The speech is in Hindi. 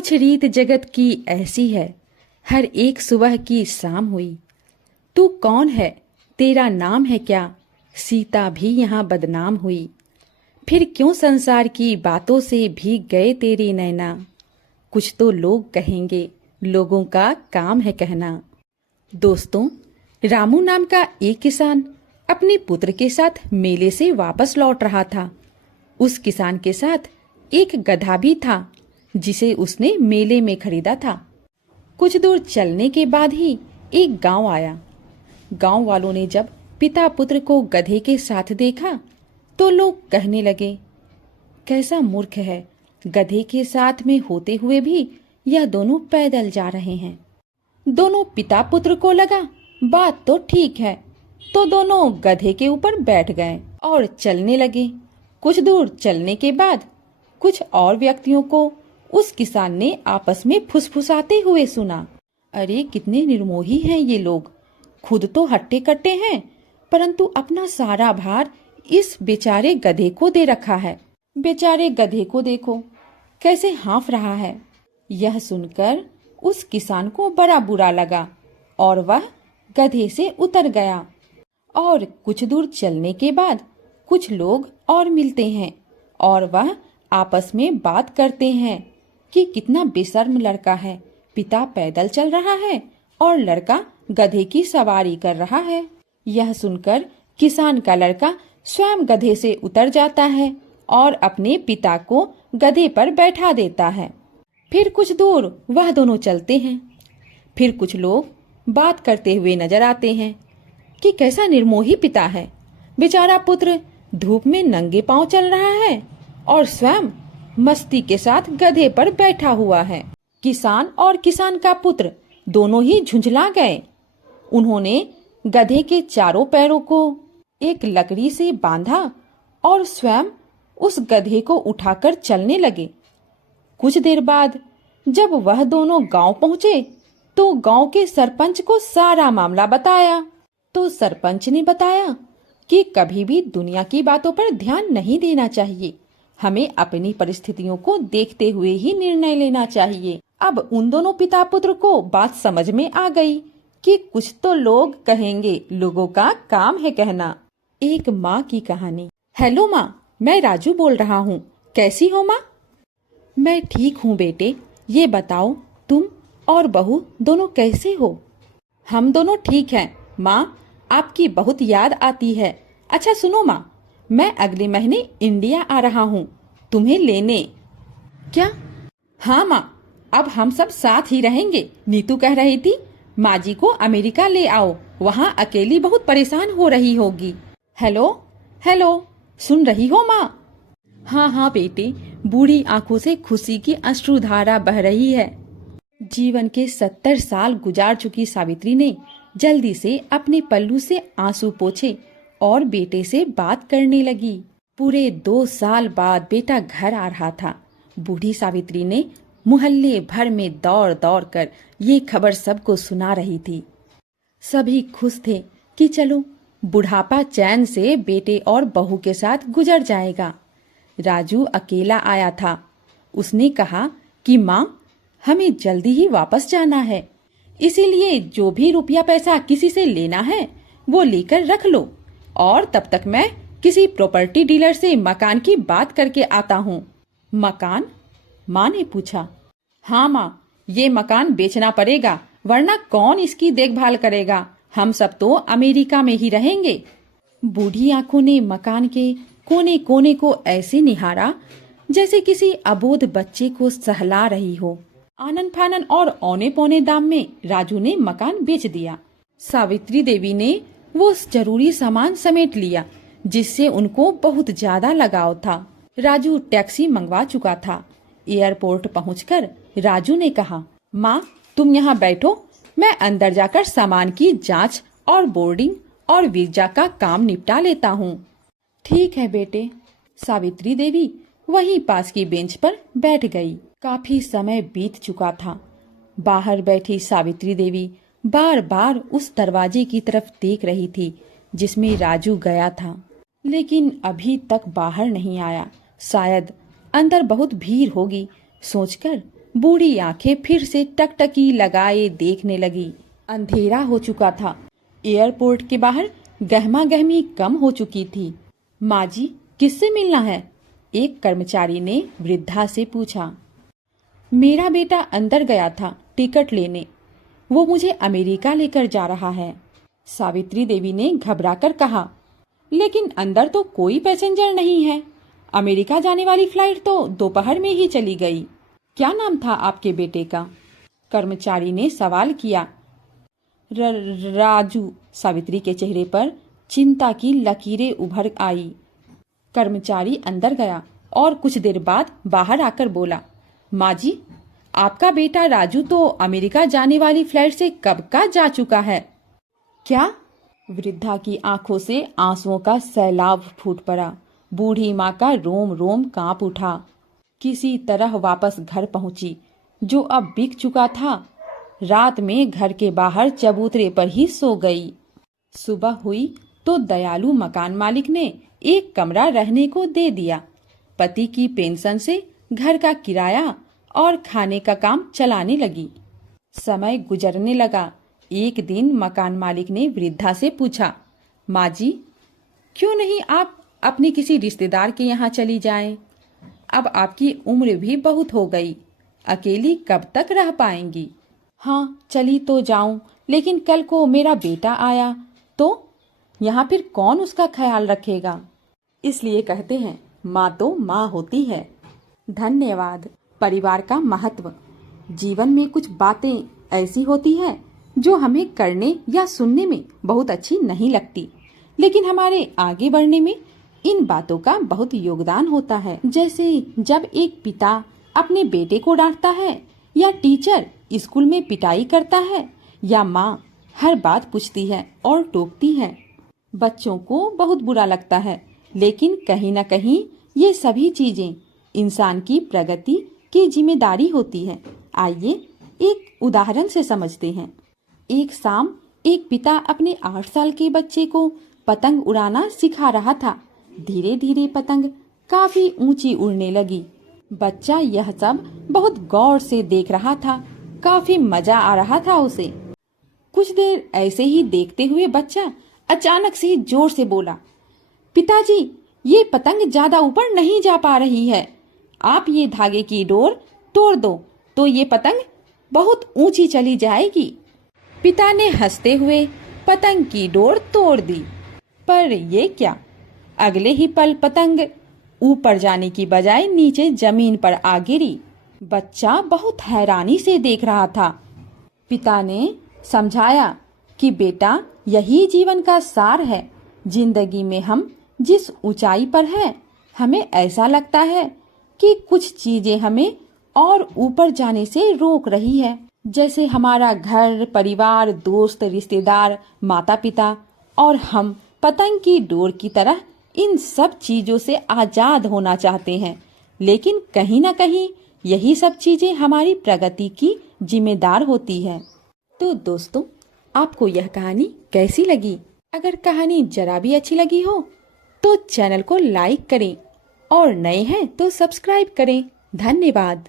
कुछ रीत जगत की ऐसी है, हर एक सुबह की शाम हुई। तू कौन है, तेरा नाम है क्या, सीता भी यहाँ बदनाम हुई। फिर क्यों संसार की बातों से भीग गए तेरी नैना। कुछ तो लोग कहेंगे, लोगों का काम है कहना। दोस्तों, रामू नाम का एक किसान अपने पुत्र के साथ मेले से वापस लौट रहा था। उस किसान के साथ एक गधा भी था, जिसे उसने मेले में खरीदा था। कुछ दूर चलने के बाद ही एक गांव आया। गांव वालों ने जब पिता पुत्र को गधे के साथ देखा तो लोग कहने लगे, कैसा मूर्ख है, गधे के साथ में होते हुए भी यह दोनों पैदल जा रहे हैं। दोनों पिता पुत्र को लगा बात तो ठीक है, तो दोनों गधे के ऊपर बैठ गए और चलने लगे। कुछ दूर चलने के बाद कुछ और व्यक्तियों को उस किसान ने आपस में फुसफुसाते हुए सुना। अरे कितने निर्मोही हैं ये लोग, खुद तो हट्टे कट्टे हैं, परंतु अपना सारा भार इस बेचारे गधे को दे रखा है। बेचारे गधे को देखो कैसे हाँफ रहा है। यह सुनकर उस किसान को बड़ा बुरा लगा और वह गधे से उतर गया। और कुछ दूर चलने के बाद कुछ लोग और मिलते हैं और वह आपस में बात करते हैं कि कितना बेशर्म लड़का है, पिता पैदल चल रहा है और लड़का गधे की सवारी कर रहा है। यह सुनकर किसान का लड़का स्वयं गधे से उतर जाता है और अपने पिता को गधे पर बैठा देता है। फिर कुछ दूर वह दोनों चलते हैं। फिर कुछ लोग बात करते हुए नजर आते हैं कि कैसा निर्मोही पिता है, बेचारा पुत्र धूप में नंगे पांव चल रहा है और स्वयं मस्ती के साथ गधे पर बैठा हुआ है। किसान और किसान का पुत्र दोनों ही झुंझला गए। उन्होंने गधे के चारों पैरों को एक लकड़ी से बांधा और स्वयं उस गधे को उठाकर चलने लगे। कुछ देर बाद जब वह दोनों गांव पहुंचे तो गांव के सरपंच को सारा मामला बताया। तो सरपंच ने बताया कि कभी भी दुनिया की बातों पर ध्यान नहीं देना चाहिए, हमें अपनी परिस्थितियों को देखते हुए ही निर्णय लेना चाहिए। अब उन दोनों पिता पुत्र को बात समझ में आ गई कि कुछ तो लोग कहेंगे, लोगों का काम है कहना। एक माँ की कहानी। हेलो माँ, मैं राजू बोल रहा हूँ, कैसी हो माँ? मैं ठीक हूँ बेटे, ये बताओ तुम और बहू दोनों कैसे हो? हम दोनों ठीक हैं माँ, आपकी बहुत याद आती है। अच्छा सुनो माँ, मैं अगले महीने इंडिया आ रहा हूँ तुम्हें लेने। क्या? हाँ माँ, अब हम सब साथ ही रहेंगे। नीतू कह रही थी माँ जी को अमेरिका ले आओ, वहाँ अकेली बहुत परेशान हो रही होगी। हेलो हेलो, सुन रही हो माँ? हाँ हाँ बेटे, बूढ़ी आंखों से खुशी की अश्रुधारा बह रही है। जीवन के 70 साल गुजार चुकी सावित्री ने जल्दी से अपने पल्लू से आंसू पोंछे और बेटे से बात करने लगी। पूरे 2 साल बाद बेटा घर आ रहा था। बूढ़ी सावित्री ने मोहल्ले भर में दौड़ दौड़ कर ये खबर सबको सुना रही थी। सभी खुश थे कि चलो बुढ़ापा चैन से बेटे और बहू के साथ गुजर जाएगा। राजू अकेला आया था। उसने कहा कि माँ, हमें जल्दी ही वापस जाना है, इसीलिए जो भी रुपया पैसा किसी से लेना है वो लेकर रख लो और तब तक मैं किसी प्रॉपर्टी डीलर से मकान की बात करके आता हूँ। मकान? माँ ने पूछा। हाँ माँ, ये मकान बेचना पड़ेगा, वरना कौन इसकी देखभाल करेगा? हम सब तो अमेरिका में ही रहेंगे। बूढ़ी आंखों ने मकान के कोने कोने को ऐसे निहारा जैसे किसी अबोध बच्चे को सहला रही हो। आनन फानन और औने पौने दाम में राजू ने मकान बेच दिया। सावित्री देवी ने वो जरूरी सामान समेट लिया जिससे उनको बहुत ज्यादा लगाव था। राजू टैक्सी मंगवा चुका था। एयरपोर्ट पहुंचकर राजू ने कहा, माँ तुम यहाँ बैठो, मैं अंदर जाकर सामान की जांच और बोर्डिंग और वीजा का काम निपटा लेता हूँ। ठीक है बेटे। सावित्री देवी वहीं पास की बेंच पर बैठ गई। काफी समय बीत चुका था। बाहर बैठी सावित्री देवी बार बार उस दरवाजे की तरफ देख रही थी जिसमें राजू गया था, लेकिन अभी तक बाहर नहीं आया। शायद अंदर बहुत भीड़ होगी सोचकर बूढ़ी आंखें फिर से टकटकी लगाए देखने लगी। अंधेरा हो चुका था। एयरपोर्ट के बाहर गहमा गहमी कम हो चुकी थी। माँ जी, किससे मिलना है? एक कर्मचारी ने वृद्धा से पूछा। मेरा बेटा अंदर गया था टिकट लेने, वो मुझे अमेरिका लेकर जा रहा है, सावित्री देवी ने घबराकर कहा। लेकिन अंदर तो कोई पैसेंजर नहीं है। अमेरिका जाने वाली फ्लाइट तो दोपहर में ही चली गई। क्या नाम था आपके बेटे का? कर्मचारी ने सवाल किया। राजू। सावित्री के चेहरे पर चिंता की लकीरें उभर आई। कर्मचारी अंदर गया और कुछ देर बाद बाहर आकर बोला, माँ जी, आपका बेटा राजू तो अमेरिका जाने वाली फ्लाइट से कब का जा चुका है। क्या? वृद्धा की आंखों से आंसुओं का सैलाब फूट पड़ा। बूढ़ी माँ का रोम रोम कांप उठा। किसी तरह वापस घर पहुंची, जो अब बिक चुका था। रात में घर के बाहर चबूतरे पर ही सो गई। सुबह हुई तो दयालु मकान मालिक ने एक कमरा रहने को दे दिया। पति की पेंशन से घर का किराया और खाने का काम चलाने लगी। समय गुजरने लगा। एक दिन मकान मालिक ने वृद्धा से पूछा, माँ जी, क्यों नहीं आप अपने किसी रिश्तेदार के यहाँ चली जाएं? अब आपकी उम्र भी बहुत हो गई, अकेली कब तक रह पाएंगी? हाँ, चली तो जाऊं, लेकिन कल को मेरा बेटा आया तो यहाँ फिर कौन उसका ख्याल रखेगा? इसलिए कहते हैं, माँ तो माँ होती है। धन्यवाद। परिवार का महत्व। जीवन में कुछ बातें ऐसी होती हैं जो हमें करने या सुनने में बहुत अच्छी नहीं लगती, लेकिन हमारे आगे बढ़ने में इन बातों का बहुत योगदान होता है। जैसे जब एक पिता अपने बेटे को डांटता है, या टीचर स्कूल में पिटाई करता है, या माँ हर बात पूछती है और टोकती है। बच्चों को बहुत बुरा लगता है, लेकिन कहीं न कहीं ये सभी चीजें इंसान की प्रगति की जिम्मेदारी होती है। आइए एक उदाहरण से समझते हैं। एक शाम एक पिता अपने 8 साल के बच्चे को पतंग उड़ाना सिखा रहा था। धीरे धीरे पतंग काफी ऊंची उड़ने लगी। बच्चा यह सब बहुत गौर से देख रहा था। काफी मजा आ रहा था उसे। कुछ देर ऐसे ही देखते हुए बच्चा अचानक से जोर से बोला, पिताजी, ये पतंग ज्यादा ऊपर नहीं जा पा रही है। आप ये धागे की डोर तोड़ दो तो ये पतंग बहुत ऊंची चली जाएगी। पिता ने हंसते हुए पतंग की डोर तोड़ दी, पर ये क्या, अगले ही पल पतंग ऊपर जाने की बजाय नीचे जमीन पर आ गिरी। बच्चा बहुत हैरानी से देख रहा था। पिता ने समझाया कि बेटा, यही जीवन का सार है। जिंदगी में हम जिस ऊंचाई पर हैं, हमें ऐसा लगता है कि कुछ चीजें हमें और ऊपर जाने से रोक रही है, जैसे हमारा घर, परिवार, दोस्त, रिश्तेदार, माता पिता, और हम पतंग की डोर की तरह इन सब चीजों से आजाद होना चाहते हैं। लेकिन कहीं ना कहीं यही सब चीजें हमारी प्रगति की जिम्मेदार होती है। तो दोस्तों, आपको यह कहानी कैसी लगी? अगर कहानी जरा भी अच्छी लगी हो तो चैनल को लाइक करें और नए हैं तो सब्सक्राइब करें। धन्यवाद।